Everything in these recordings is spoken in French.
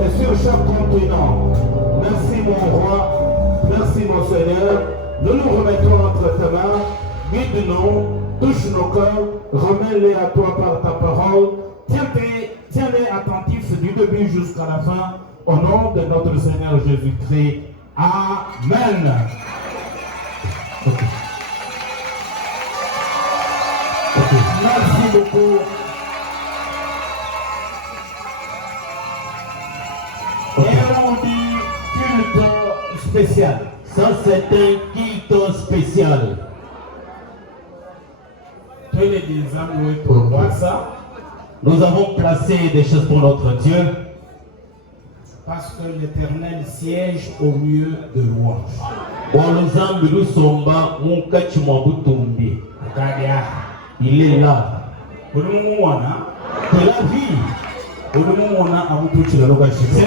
et sur chaque continent. Merci mon roi, merci mon Seigneur. Nous nous remettons entre tes mains. Guide-nous, touche nos cœurs, remets-les à toi par ta parole. Tiens-les attentifs du début jusqu'à la fin. Au nom de notre Seigneur Jésus-Christ. Amen. Merci beaucoup. Et on dit culte spécial. Ça, c'est un culte spécial. Tous les hommes pour voir ça. Nous avons placé des choses pour notre Dieu. Parce que l'Éternel siège au milieu de louanges. Il est là. C'est lui qui C'est la vie. C'est lui qui la vie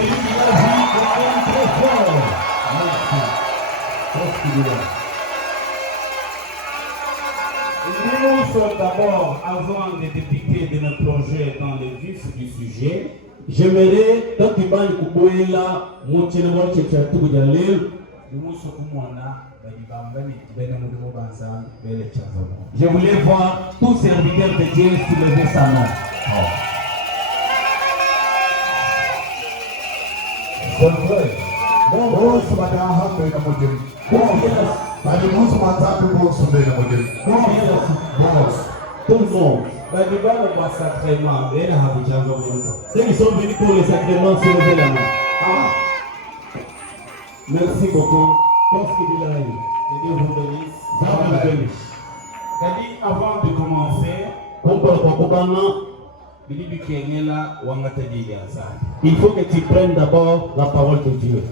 très fort. Nous sommes d'abord, avant de débuter, de me plonger dans le vif du sujet. J'aimerais, quand tu vas le là, montrer le monde qui est tout de l'air. Je voulais voir tous serviteurs de Dieu soulever sa main. C'est vrai. Bon, ce matin, tout le monde. Ceux qui sont venus pour le sacrement, soulevez la main. Merci beaucoup. Qu'est-ce qu'il a eu? Que Dieu vous bénisse. Avant de commencer, il faut que tu prennes d'abord la parole de Dieu.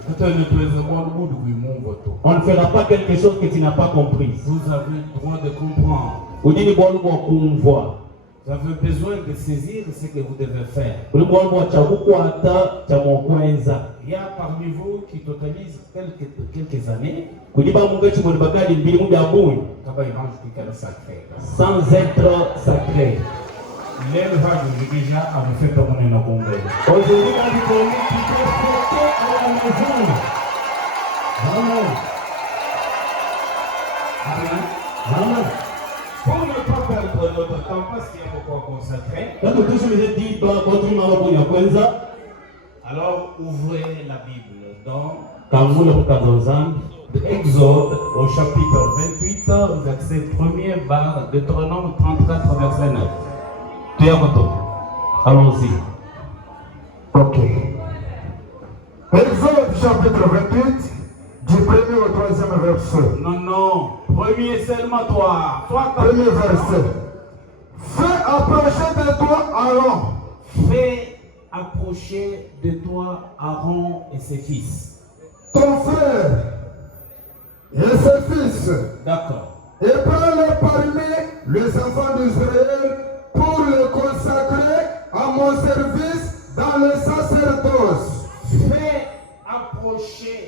On ne fera pas quelque chose que tu n'as pas compris. Vous avez le droit de comprendre. Vous avez besoin de saisir ce que vous devez faire. Il y a parmi vous qui totalisent quelques années sans être sacré. L'élevage déjà a fait tourner nos combats. Aujourd'hui, quand vous prenez, tu peux fêter à la maison. Amen. Amen. Pour ne pas perdre notre temps, parce qu'il y a beaucoup à consacrer, alors ouvrez la Bible dans Exode au chapitre 28, verset 1er, Deutéronome 34, verset 9. Allons-y. Ok. Exode chapitre 28, du 1er au 3e verset. Non. Premier seulement toi. Premier verset. Fais approcher de toi Aaron. Fais approcher de toi Aaron et ses fils. Ton frère et ses fils. D'accord. Et prends-les parmi les enfants d'Israël pour les consacrer à mon service dans le sacerdoce. Fais approcher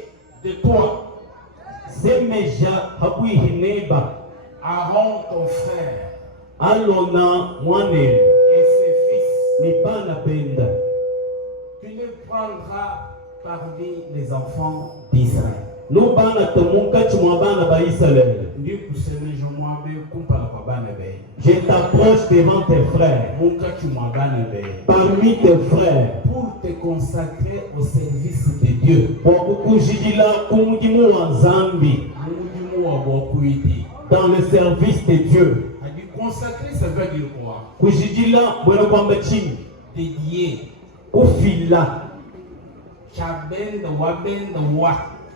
de toi Aaron ton frère et ses fils. Tu les prendras parmi les enfants d'Israël. Je t'approche devant tes frères, parmi tes frères, pour te consacrer au service de Dieu. Dans le service de Dieu. Consacrer, ça veut dire quoi? Dédié.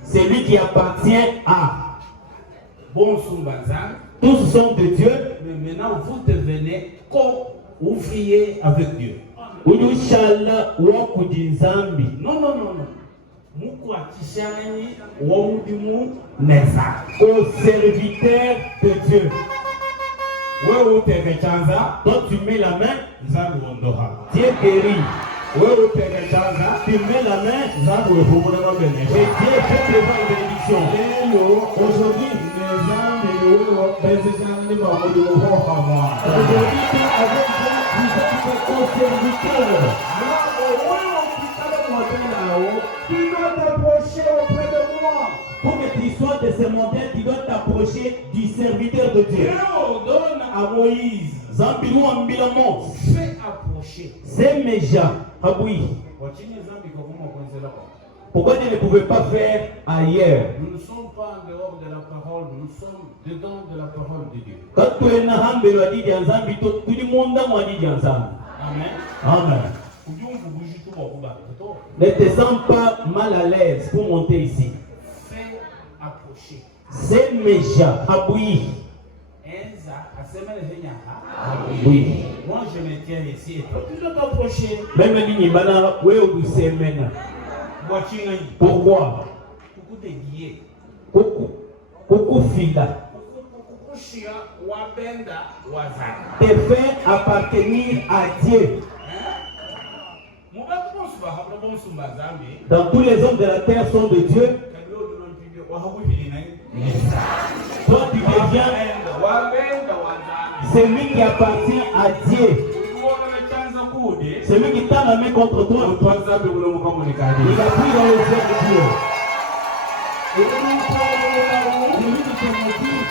C'est lui qui appartient à. Bon Sumbanzan. Tous sont de Dieu. Mais maintenant, vous devenez co-ouvrier avec Dieu. Non. Au serviteur de Dieu. Quand tu mets la main, Dieu guérit. Tu mets la main, et Dieu fait des bénédictions. Aujourd'hui, avec vous êtes co-serviteurs. tu dois t'approcher auprès de moi. Pour que tu sois de ce modèle, tu dois t'approcher du serviteur de Dieu. Dieu ordonne à Moïse, Zambi Wambila Mons. fais approcher. C'est Meja. Ah oui. Pourquoi tu ne pouvais pas faire ailleurs? Nous ne sommes pas en dehors de la parole, nous sommes dedans de la parole de Dieu. Quand tu es na hambe wa didi Nzambi, tout le monde a moi didi Nzambi. Amen. Amen. Ne te sens pas mal à l'aise pour monter ici. Fais approcher. C'est Meja. Ah oui. Oui. Moi je me tiens ici et toi tu dois t'approcher. Même ni bana we ou semena. Pourquoi? Coucou te guier. Coucou fila. Coucou chia wabenda wazana. Te fait appartenir à Dieu. Dans tous les hommes de la terre sont de Dieu. Toi tu deviens celui qui appartient à Dieu. Celui qui tend la main contre toi, il a pris dans le ciel de Dieu. Celui qui te motive,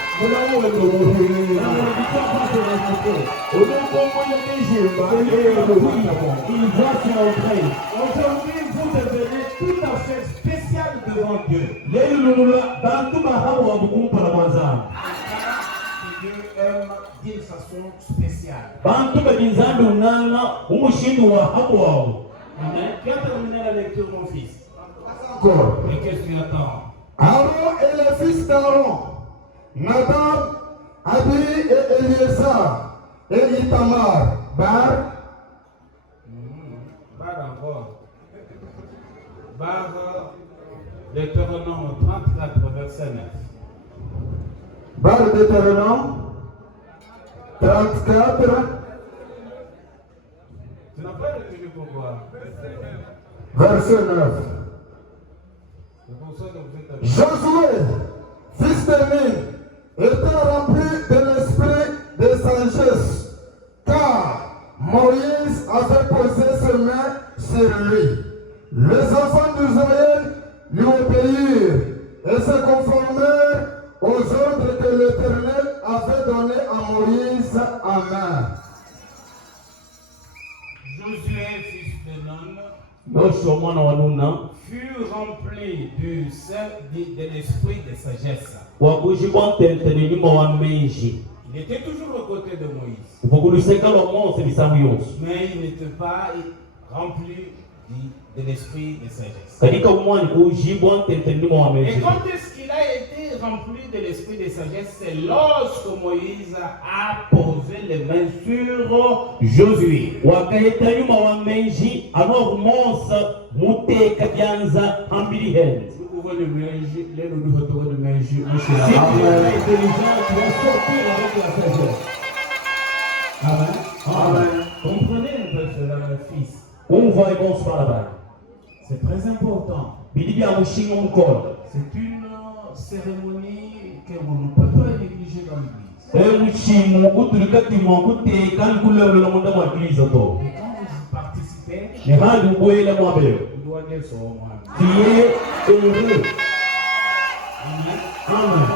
il voit son entrée. Aujourd'hui, vous devenez tout à fait spécial devant Dieu. Dieu aime d'une façon spéciale. Amen. Tu as terminé la lecture, mon fils. Encore. Et qu'est-ce que tu attends? Aaron et les fils d'Aaron, Nadab, Abi et Eliezer, et Itamar, Bar. Bar encore. Bar, Deutéronome 34, verset 9. Bar Deutéronome 34. Tu n'as pas retenu pourquoi? Verset 9. C'est pour ça que vous êtes avec. Josué, fils de Nun, était rempli de l'esprit de sagesse, car Moïse avait posé ses mains sur lui. Les enfants d'Israël lui obéirent et se conformèrent aux ordres que l'Éternel avait donnés à Moïse. Amen. Josué, fils de Nun, fut rempli de l'esprit de sagesse. Il était toujours aux côtés de Moïse. Mais il n'était pas rempli de l'esprit de sagesse. Et quand est-ce qu'il a été rempli de l'esprit de sagesse? C'est lorsque Moïse a posé les mains sur Josué. Vous pouvez le retour de main. Si tu es intelligent, tu vas sortir avec la sagesse. Amen. Amen. Comprenez un peu cela, mon fils. C'est très important. C'est une cérémonie que vous ne pouvez pas négliger dans l'église. Et quand vous participez, il doit dire son moi. Tu es heureux. Amen.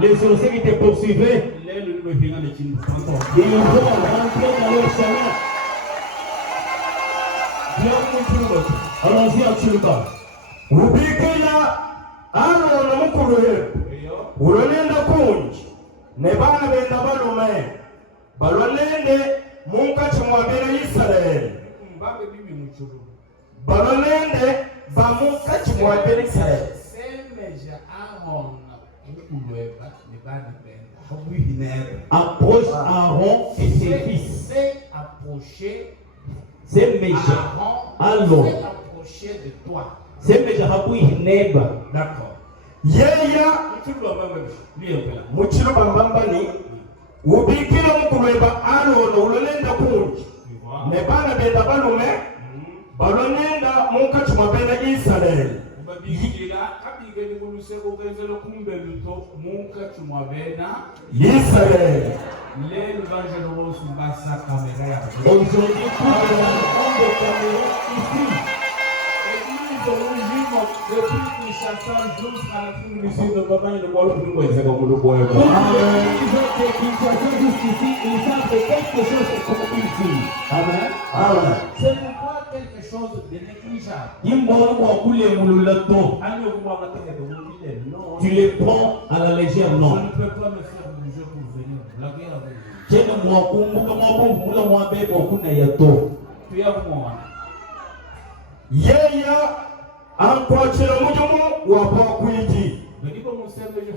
Les sorciers qui te poursuivaient, ils vont rentrer dans leur chemin. Allons-y en Turba. Ubikila Aaron mukulu ulonenda kunji ne bana benda balonende munkati mwabere Israeli balonende bamunkati mwabere Israeli. Approche Aaron et ses fils. C'est Meja. Allons. Approcher de toi. C'est Meja Habouy Neba. D'accord. Yeya muchilo bambambani ubikila mukulweba Aaron ulonenda kunji ne bana benda balonenda munkati mwabere Israeli. Israël. Aujourd'hui, tout le monde de caméra ici. Depuis Kinshasa, jusqu'à la fin du sud de Papa, il ne voit plus quoi, c'est comme le bois. Ils ont fait Kinshasa jusqu'ici, ils savent que quelque chose est comme ici. Amen. Amen. Ce n'est pas quelque chose de négligeable. Tu les prends à la légère, non. Je ne peux pas me faire bouger pour venir blaguer avec vous. Tu es moi. Yeye ankwakira mujumu wa kwa kwiji. Mais dis-moi, mon Seigneur, je vais